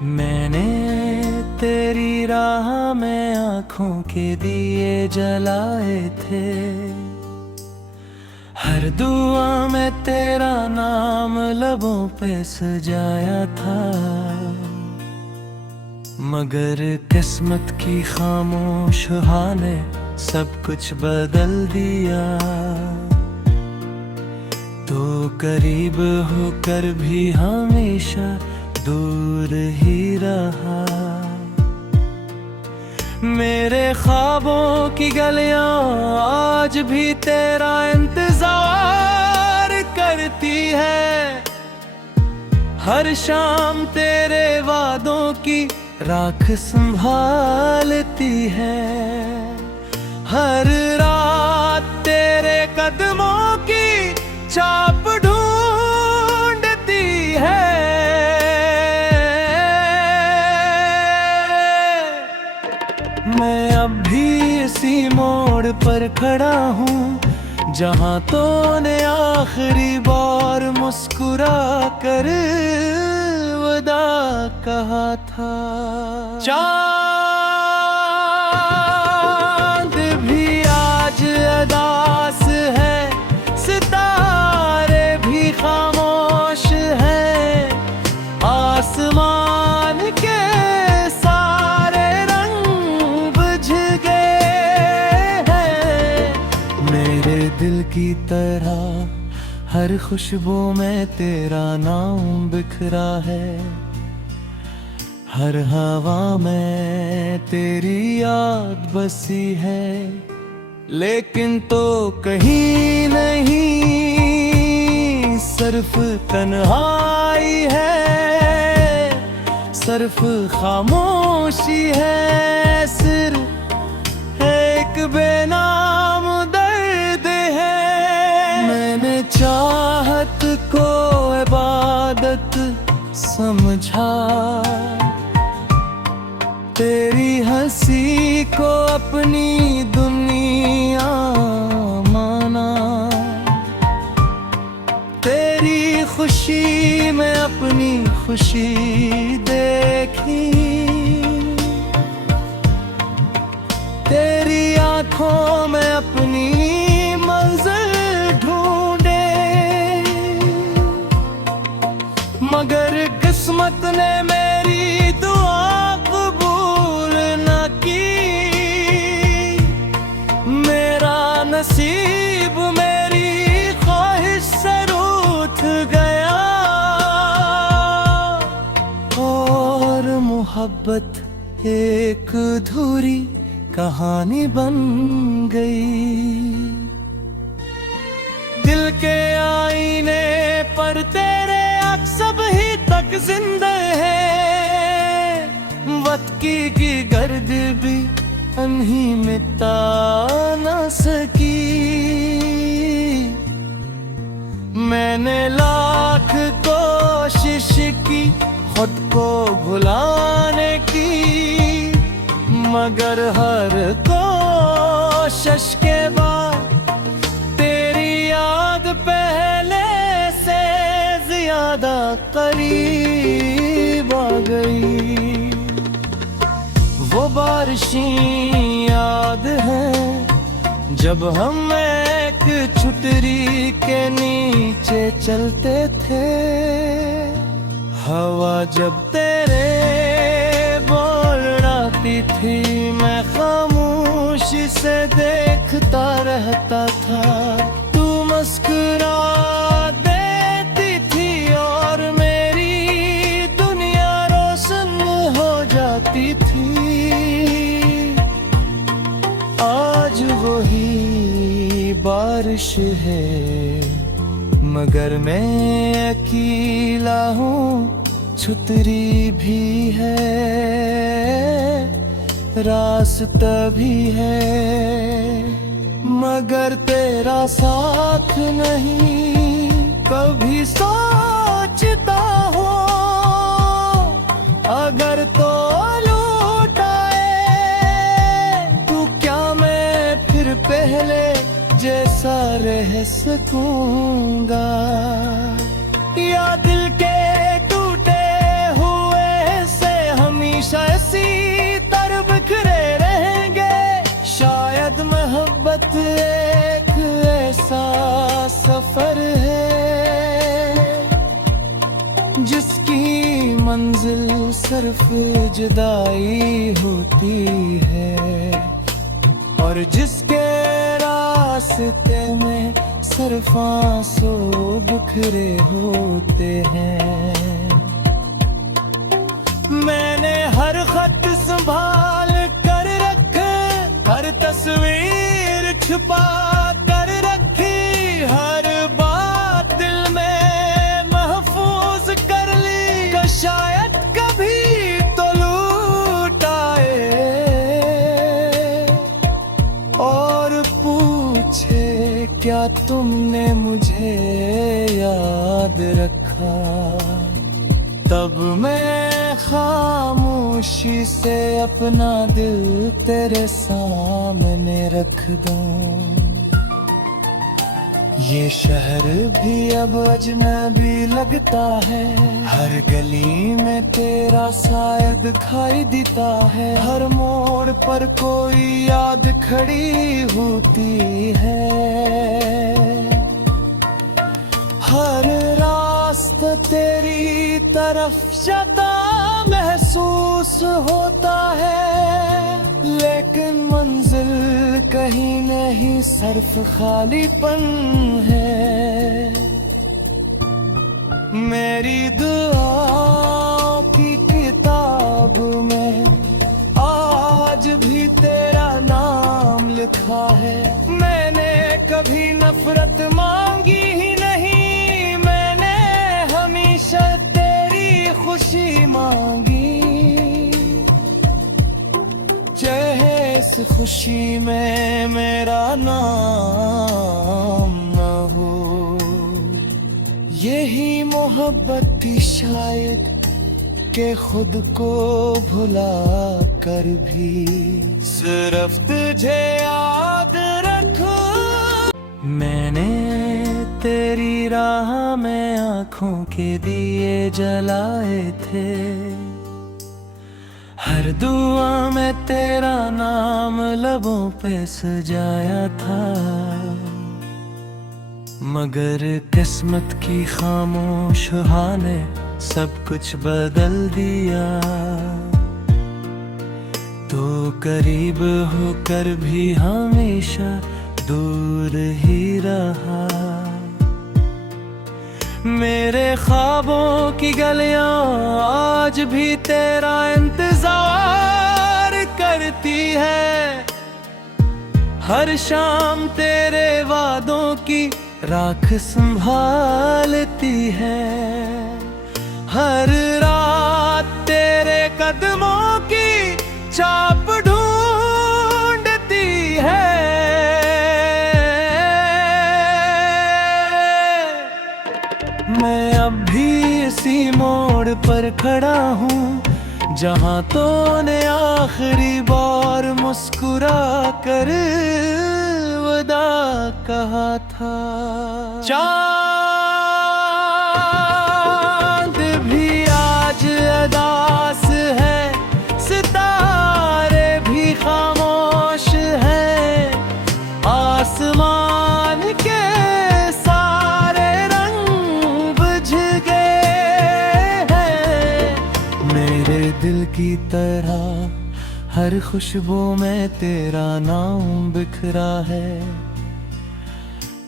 मैंने तेरी राह में आँखों के दिए जलाए थे, हर दुआ में तेरा नाम लबों पे सजाया था। मगर किस्मत की खामोश हाँ ने सब कुछ बदल दिया। तो करीब होकर भी हमेशा दूर ही रहा। मेरे ख्वाबों की गलियां आज भी तेरा इंतजार करती है। हर शाम तेरे वादों की राख संभालती है। हर रात तेरे कदमों की छाप ढूंढती है। मैं अब भी इसी मोड़ पर खड़ा हूँ जहाँ तूने आखिरी बार मुस्कुरा कर विदा कहा था। चांद भी आज अदास है, सितारे भी खामोश हैं, आसमान के सारे रंग बुझ गए हैं। मेरे दिल की तरह हर खुशबू में तेरा नाम बिखरा है। हर हवा में तेरी याद बसी है। लेकिन तो कहीं नहीं सिर्फ तन्हाई है, सिर्फ खामोशी है, सिर्फ एक बेनाम दर्द है। मैंने चाहत को इबादत समझा, तेरी हंसी को अपनी दुनिया माना, तेरी खुशी में अपनी खुशी देखी, तेरी आंखों में अपनी मंजिल ढूंढे। मगर किस्मत ने मेरी दुआ कबूल न की। मेरा नसीब मेरी ख्वाहिश से रूठ गया और मोहब्बत एक अधूरी कहानी बन गई। दिल के आईने पर तेरे अक्स अभी तक जिंदा है। वक्त की गर्द भी अनही मिटा न सकी। मैंने लाख कोशिश की खुद को भुलाने की, मगर हर कोशिश के बाद तेरी याद पहले से ज्यादा करीब आ गई। वो बारिशें याद है जब हम एक छुटरी के नीचे चलते थे। हवा जब तेरे बोल रही थी, मैं खामोशी से देखता रहता था। तू मुस्कुरा देती थी और मेरी दुनिया रोशन हो जाती थी। आज वही बारिश है मगर मैं अकेला हूँ, छुतरी भी है, रास्ता भी है, मगर तेरा साथ नहीं। कभी सोचता हूँ अगर तो लौट आए तू, क्या मैं फिर पहले जैसा रह सकूंगा। या दिल के टूटे हुए से मंजिल सिर्फ जुदाई होती है, और जिसके रास्ते में सिर्फ आंसू बिखरे होते हैं। मैंने हर खत संभाल कर रखे, हर तस्वीर छुपा कर रखी, हर बात दिल में महफूज कर ली, कि शायद कभी तो लौट आए और पूछे क्या तुमने मुझे याद रखा। तब मैं खामोशी से अपना दिल तेरे सामने रख दूं। ये शहर भी अब अजनबी लगता है, हर गली में तेरा साया दिखाई देता है, हर मोड़ पर कोई याद खड़ी होती है, हर रास्ता तेरी तरफ जाता महसूस होता है, लेकिन मंजिल कहीं नहीं सिर्फ खालीपन है। मेरी दुआओं की किताब में आज भी तेरा नाम लिखा है। मैंने कभी नफरत मांगी ही नहीं, मैंने हमेशा तेरी खुशी मांगी, चाहे इस खुशी में मेरा नाम न हो। यही मोहब्बत थी शायद के खुद को भुला कर भी सिर्फ तुझे याद रखूं। मैंने तेरी राह में आँखों के दिए जलाए थे, हर दुआ में तेरा नाम लबों पे सजाया था, मगर किस्मत की खामोश हाँ ने सब कुछ बदल दिया। तो करीब होकर भी हमेशा दूर ही रहा। मेरे ख्वाबों की गलियां आज भी तेरा इंतजार करती है, हर शाम तेरे वादों की राख संभालती है, हर रात तेरे कदमों की छाप ढूंढती है। मैं अब भी इसी मोड़ पर खड़ा हूँ, जहाँ तूने आखिरी बार मुस्कुरा कर विदा कहा था। चाँद भी आज अदास है, सितारे भी खामोश हैं, आसमान के सारे रंग बुझ गए हैं। मेरे दिल की तरह हर खुशबू में तेरा नाम बिखरा है,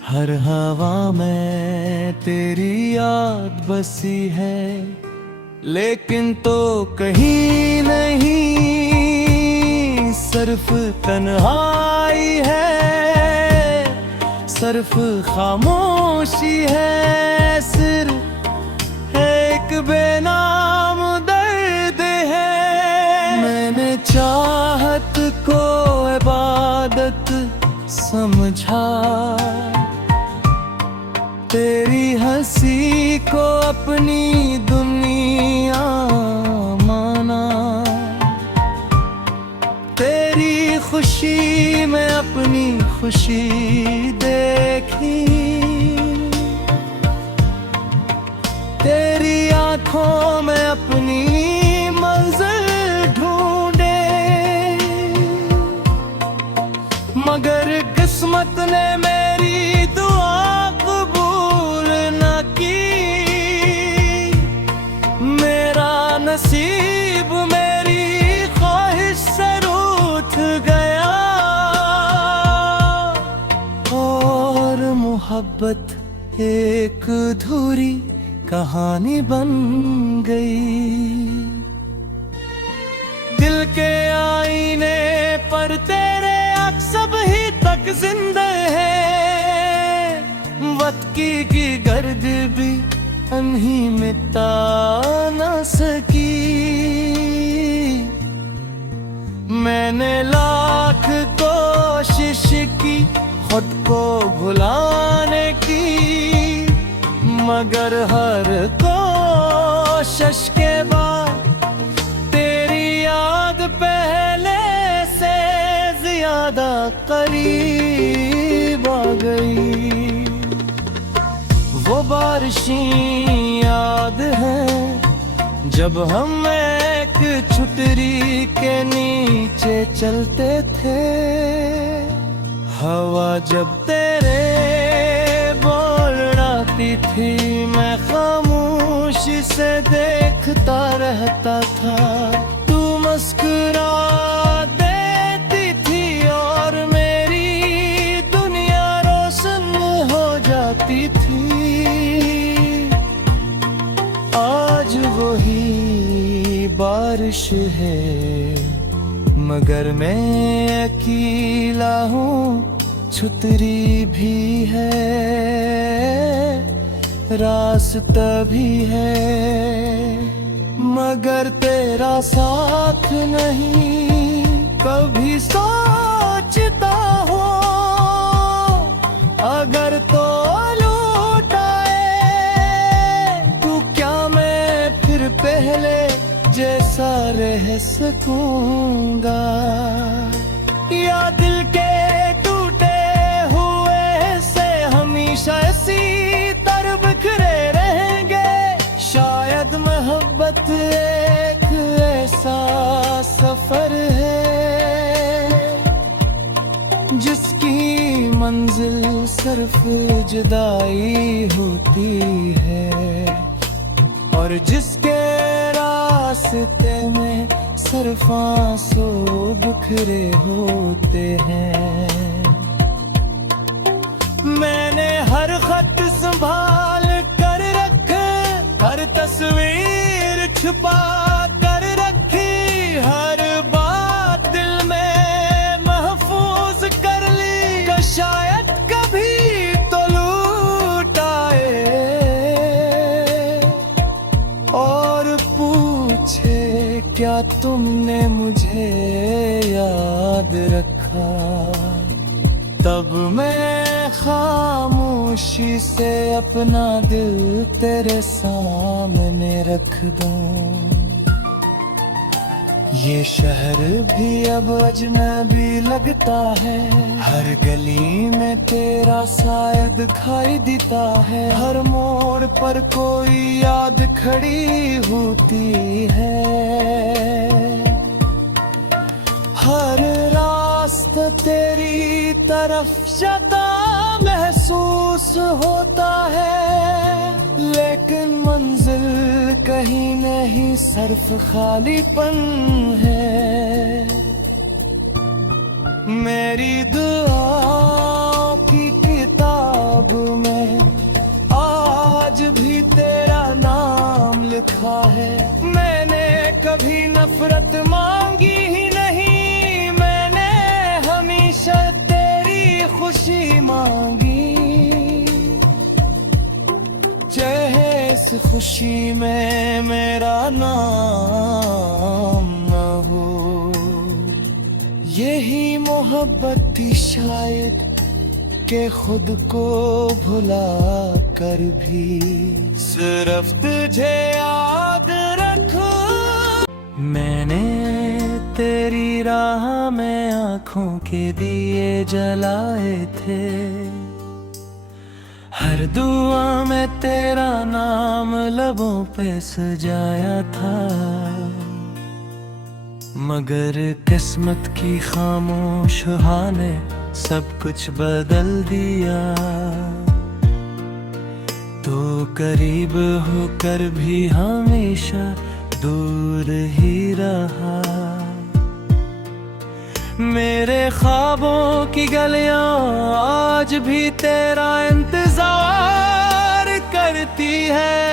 हर हवा में तेरी याद बसी है, लेकिन तो कहीं नहीं सिर्फ तन्हाई है, सिर्फ खामोशी है, सिर्फ एक बेनाम दर्द है। मैंने चाहत को इबादत समझा, तेरी हंसी को अपनी दुनिया माना, तेरी खुशी में अपनी खुशी देखी, तेरी आंखों में अपनी मंजिल ढूंढे, मगर किस्मत ने मेरी दुआ कबूल न की। मेरा नसीब मेरी ख्वाहिश से रूठ गया और मोहब्बत एक अधूरी कहानी बन गई। दिल के आईने पर तेरे अक्स अभी तक जिंदा है, वक्त की गर्द भी अनही मिटा न सकी। मैंने लाख कोशिश की खुद को भुलाने की, मगर हर कोशिश के बाद तेरी याद पहले से ज्यादा करीब आ गई। वो बारिशें याद हैं जब हम एक छुटरी के नीचे चलते थे, हवा जब तेरे बोलती थी मैं खामोशी से देखता रहता था। तू मुस्कुरा देती थी और मेरी दुनिया रोशन हो जाती थी। आज वही बारिश है मगर मैं अकेला हूँ, छुतरी भी है रास्ता भी है, मगर तेरा साथ नहीं। कभी सोचता हो अगर तो लौट आए तू, क्या मैं फिर पहले जैसा रह सकूंगा, या दिल के टूटे हुए से हमेशा इसी तरह बिखरे रहेंगे। शायद मोहब्बत एक ऐसा सफर है जिसकी मंजिल सिर्फ जुदाई होती है, और जिसके रास्ते में सिर्फ आंसू बिखरे होते हैं। मैंने हर खत संभाल कर रखे, हर तस्वीर छुपा कर रखी, हर बात दिल में महफूज कर ली। कि शायद कभी तो लौट आए और पूछे क्या तुमने मुझे याद रखा। तब मैं खामोशी से अपना दिल तेरे सामने रख दूं। ये शहर भी अब अजनबी लगता है, हर गली में तेरा साया दिखाई देता है। हर मोड़ पर कोई याद खड़ी होती है, हर रास्ता तेरी तरफ जाता महसूस होता है, लेकिन मंजिल कहीं नहीं सिर्फ खालीपन है। मेरी दुआओं की किताब में आज भी तेरा नाम लिखा है। मैंने कभी नफरत मांगी ही नहीं, मैंने हमेशा तेरी खुशी मांगी। चाहे इस खुशी में मेरा नाम न हो, यही मोहब्बत थी शायद के खुद को भुला कर भी सिर्फ तुझे याद रखूं। मैंने तेरी राह में आँखों के दिए जलाए थे, हर दुआ में तेरा नाम लबों पे सजाया था, मगर किस्मत की खामोश हाँ ने सब कुछ बदल दिया। तो करीब होकर भी हमेशा दूर ही रहा। मेरे ख्वाबों की गलियां आज भी तेरा इंतजार करती है।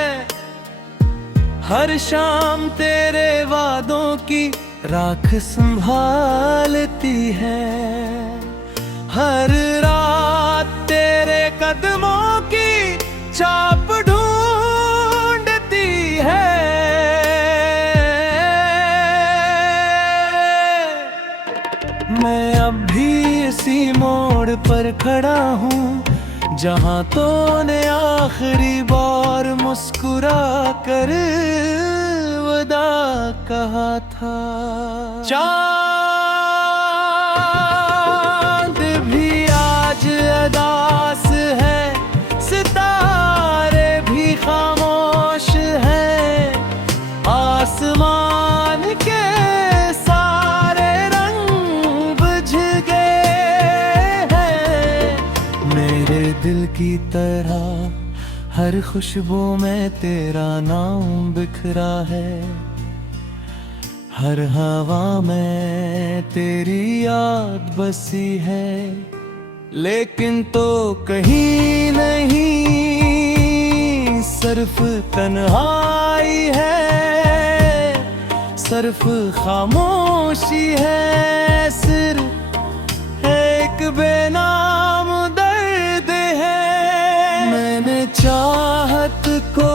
हर शाम तेरे वादों की राख संभालती है। हर रात तेरे कदमों की छाप ढूंढती है। मैं अब भी इसी मोड़ पर खड़ा हूँ जहाँ तूने आखिरी बार मुस्कुरा कर विदा कहा था। चांद भी आज अदास है, सितारे भी खामोश हैं, आसमान के सारे रंग बुझ गए हैं। मेरे दिल की तरह हर खुशबू में तेरा नाम बिखरा है। हर हवा में तेरी याद बसी है, लेकिन तो कहीं नहीं सिर्फ तन्हाई है, सिर्फ खामोशी है, सिर्फ एक बेनाम दर्द है। मैंने चाहत को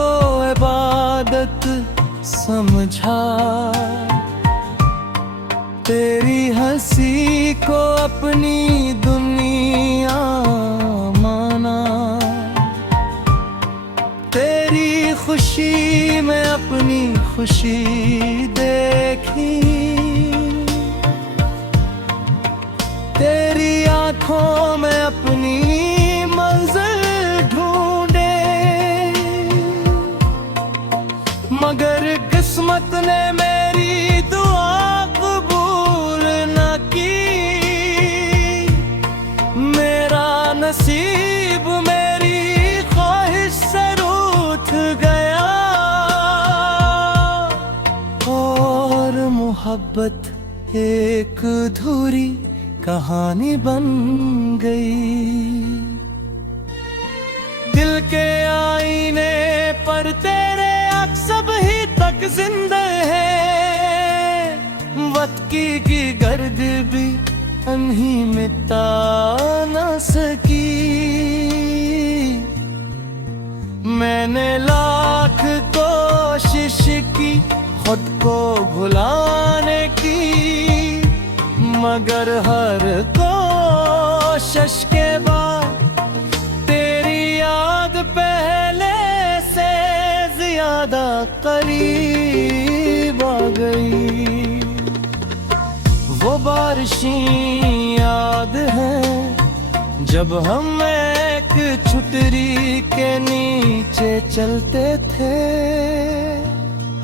इबादत समझा, तेरी हंसी को अपनी दुनिया माना, तेरी खुशी में अपनी खुशी देखी, तेरी आंखों में अपनी मंजिल ढूंढे। मगर किस्मत ने मेरी दुआ नसीब मेरी ख्वाहिश से रूठ गया, और मोहब्बत एक अधूरी कहानी बन गई। दिल के आईने पर तेरे अक्स अभी तक जिंदा है, वक्त की गर्द भी नहीं मिटा न सकी। मैंने लाख कोशिश की खुद को भुलाने की, मगर हर कोशिश के बाद तेरी याद पहले से ज्यादा करीब आ गई। वो बारिशें याद हैं जब हम एक छुटरी के नीचे चलते थे,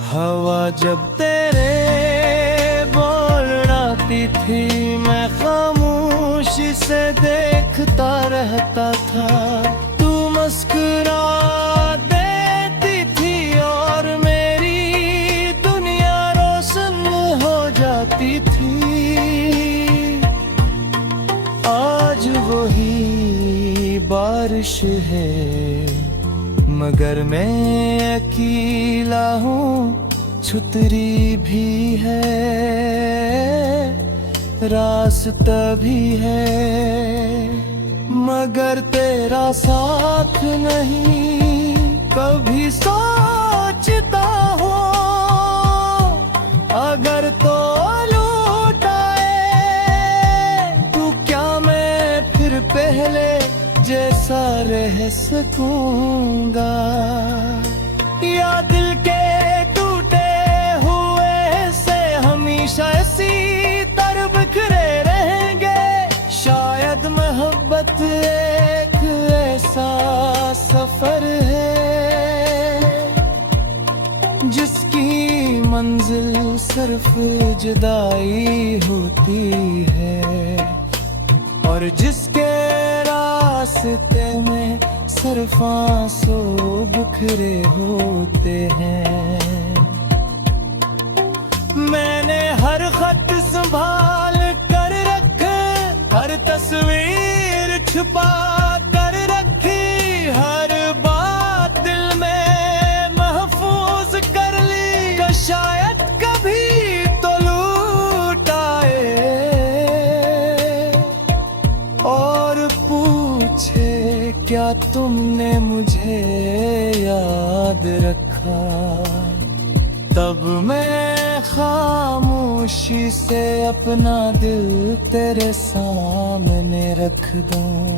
हवा जब तेरे बोल रही थी मैं खामोशी से देखता रहता था। तू मुस्कुरा देती थी और मेरी दुनिया रोशन हो जाती थी। आज वही बारिश है मगर मैं अकेला हूँ, छुतरी भी है, रास्ता भी है, मगर तेरा साथ नहीं। कभी सोचता हो अगर तो लौट आए तू, क्या मैं फिर पहले जैसा रह सकूंगा, या दिल के टूटे हुए से हमेशा इसी तरह बिखरे रहेंगे। शायद मोहब्बत एक ऐसा सफर है जिसकी मंजिल सिर्फ जुदाई होती है, और जिसके रास्ते में सिर्फ आंसू बिखरे होते हैं। मैंने हर खत संभाल कर रखे, हर तस्वीर छुपा कर रखी, हर बात दिल में महफूज कर ली, कि शायद कभी तो लूट आए और पूछे क्या तुमने मुझे याद रखा। तब मैं खामोशी से अपना दिल तेरे सामने रख दूं।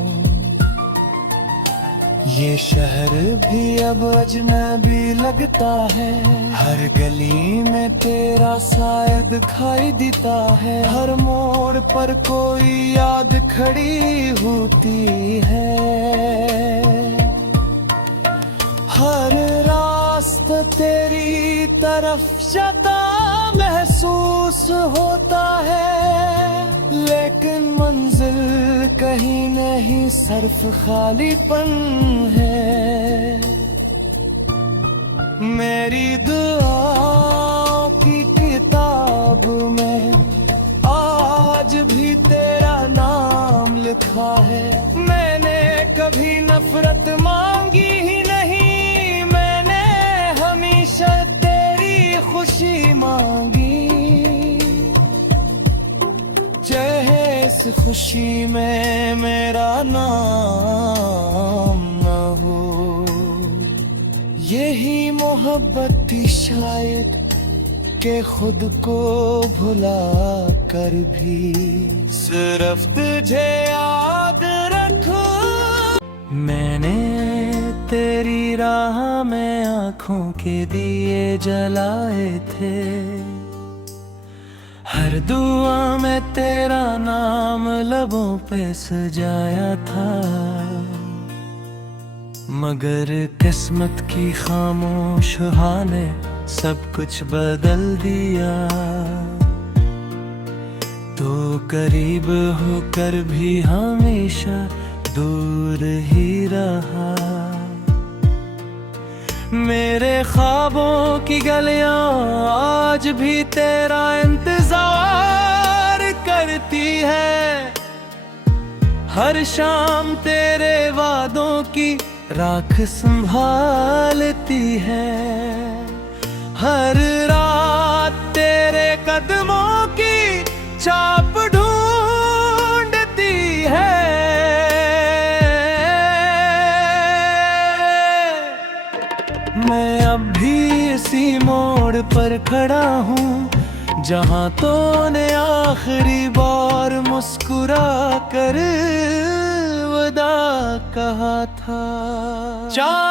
ये शहर भी अब अजनबी लगता है, हर गली में तेरा साया दिखाई देता है, हर मोड़ पर कोई याद खड़ी होती है, हर रास्ता तेरी तरफ जाता महसूस होता है, लेकिन मंजिल कहीं नहीं सिर्फ खालीपन है। मेरी दुआओं की किताब में आज भी तेरा नाम लिखा है। मैंने कभी नफरत मांगी ही नहीं, मैंने हमेशा तेरी खुशी मांगी, चाहे इस खुशी में मेरा नाम न हो। यही मोहब्बत थी शायद के खुद को भुला कर भी सिर्फ तुझे याद रखूं। मैंने तेरी राह में आँखों के दिए जलाए थे, हर दुआ में तेरा नाम लबों पे सजाया था, मगर किस्मत की खामोश हाँ ने सब कुछ बदल दिया। तो करीब होकर भी हमेशा दूर ही रहा। मेरे ख्वाबों की गलियां आज भी तेरा इंतजार करती है, हर शाम तेरे वादों की राख संभालती है, हर रात तेरे कदमों की छाप ढूंढती है। मैं अब भी इसी मोड़ पर खड़ा हूँ जहाँ तूने आखिरी बार मुस्कुरा कर विदा कहा था। चाँद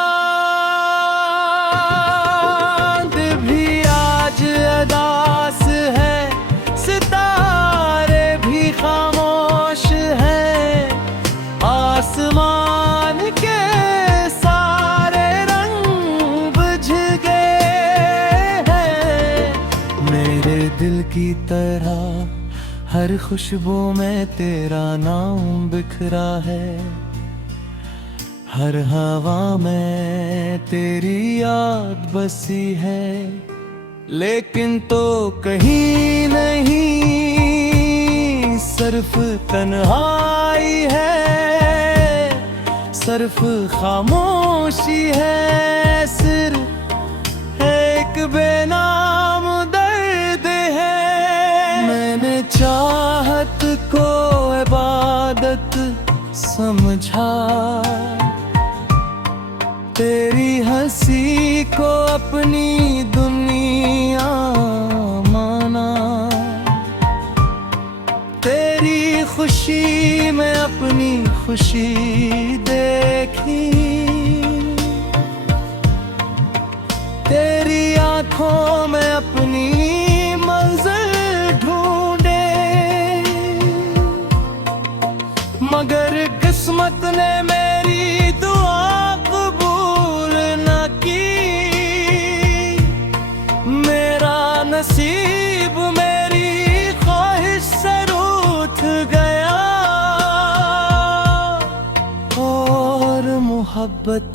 भी आज अदास है, सितारे भी खामोश हैं, आसमान के सारे रंग बुझ गए हैं। मेरे दिल की तरह हर खुशबू में तेरा नाम बिखरा है, हर हवा में तेरी याद बसी है, लेकिन तो कहीं नहीं सिर्फ तन्हाई है, सिर्फ खामोशी है, सिर्फ एक बेनाम दर्द है। मैंने चाहत को इबादत समझा, तेरी हंसी को अपनी दुनिया माना, तेरी खुशी में अपनी खुशी देखी, तेरी आंखों में अपनी मंजिल ढूंढे, मगर किस्मत ने मेरी दुआ कबूल न की। मेरा नसीब मेरी ख्वाहिश से रूठ गया और मोहब्बत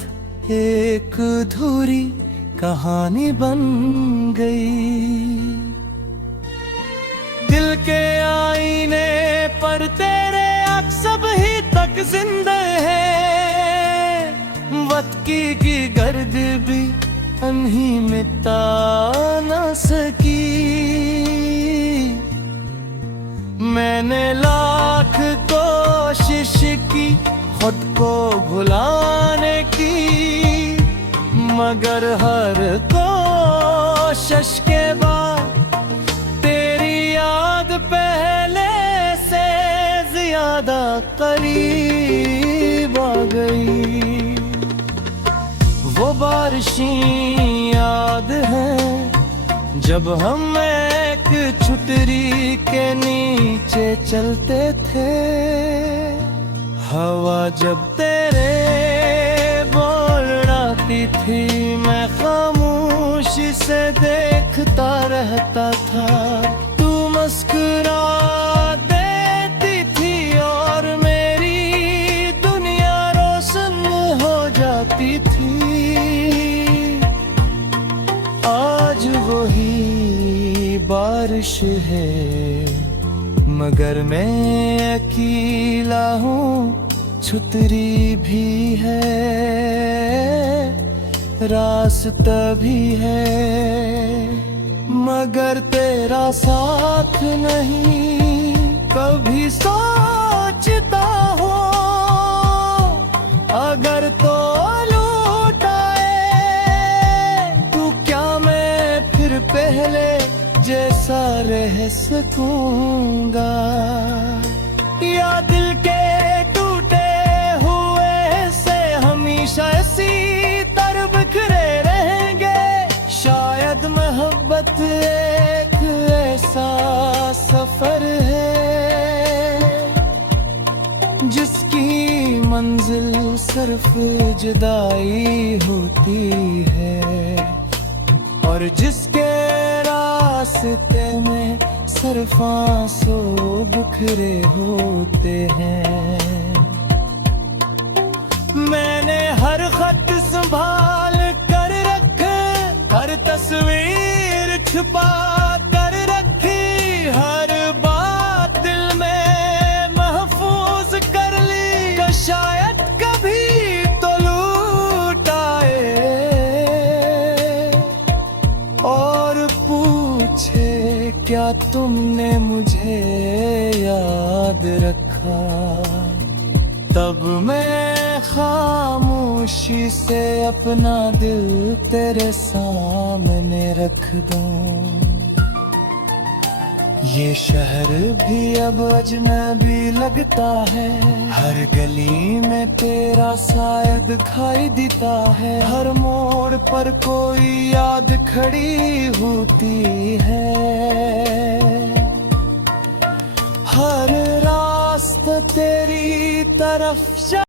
एक अधूरी कहानी बन गई। मगर तेरे अक्सब ही तक जिंदे हैं। वक्त की गर्द भी अनही मिटा न सकी। मैंने लाख कोशिश की खुद को भुलाने की, मगर हर कोशिश के बाद तेरी याद पहले से ज्यादा करीब आ गई। वो बारिशें याद हैं जब हम एक छुतरी के नीचे चलते थे। हवा जब तेरे बोलती थी मैं खामोशी से देखता रहता था। तू मुस्कुरा देती थी और मेरी दुनिया रोशन हो जाती थी। आज वही बारिश है मगर मैं अकेला हूँ, छुतरी भी है रास्ता भी है, मगर तेरा साथ नहीं। कभी सोचता हो अगर तो लौट आए तू, क्या मैं फिर पहले जैसा रह सकूंगा, या दिल के टूटे हुए से हमेशा इसी तरह बिखरे रहेंगे। शायद मोहब्बत एक ऐसा सफर है जिसकी मंजिल सिर्फ जुदाई होती है, और जिसके रास्ते में सिर्फ आंसू बिखरे होते हैं। मैंने हर खत संभाल कर रखे, हर तस्वीर छुपा कर रखी, हर बात दिल में महफूज कर ली। कि शायद कभी तो लौट आए और पूछे क्या तुमने मुझे याद रखा। तब मैं खामोशी से अपना दिल तेरे सामने रख दूं। ये शहर भी अब अजनबी लगता है, हर गली में तेरा साया दिखाई देता है। हर मोड़ पर कोई याद खड़ी होती है, हर रास्ता तेरी तरफ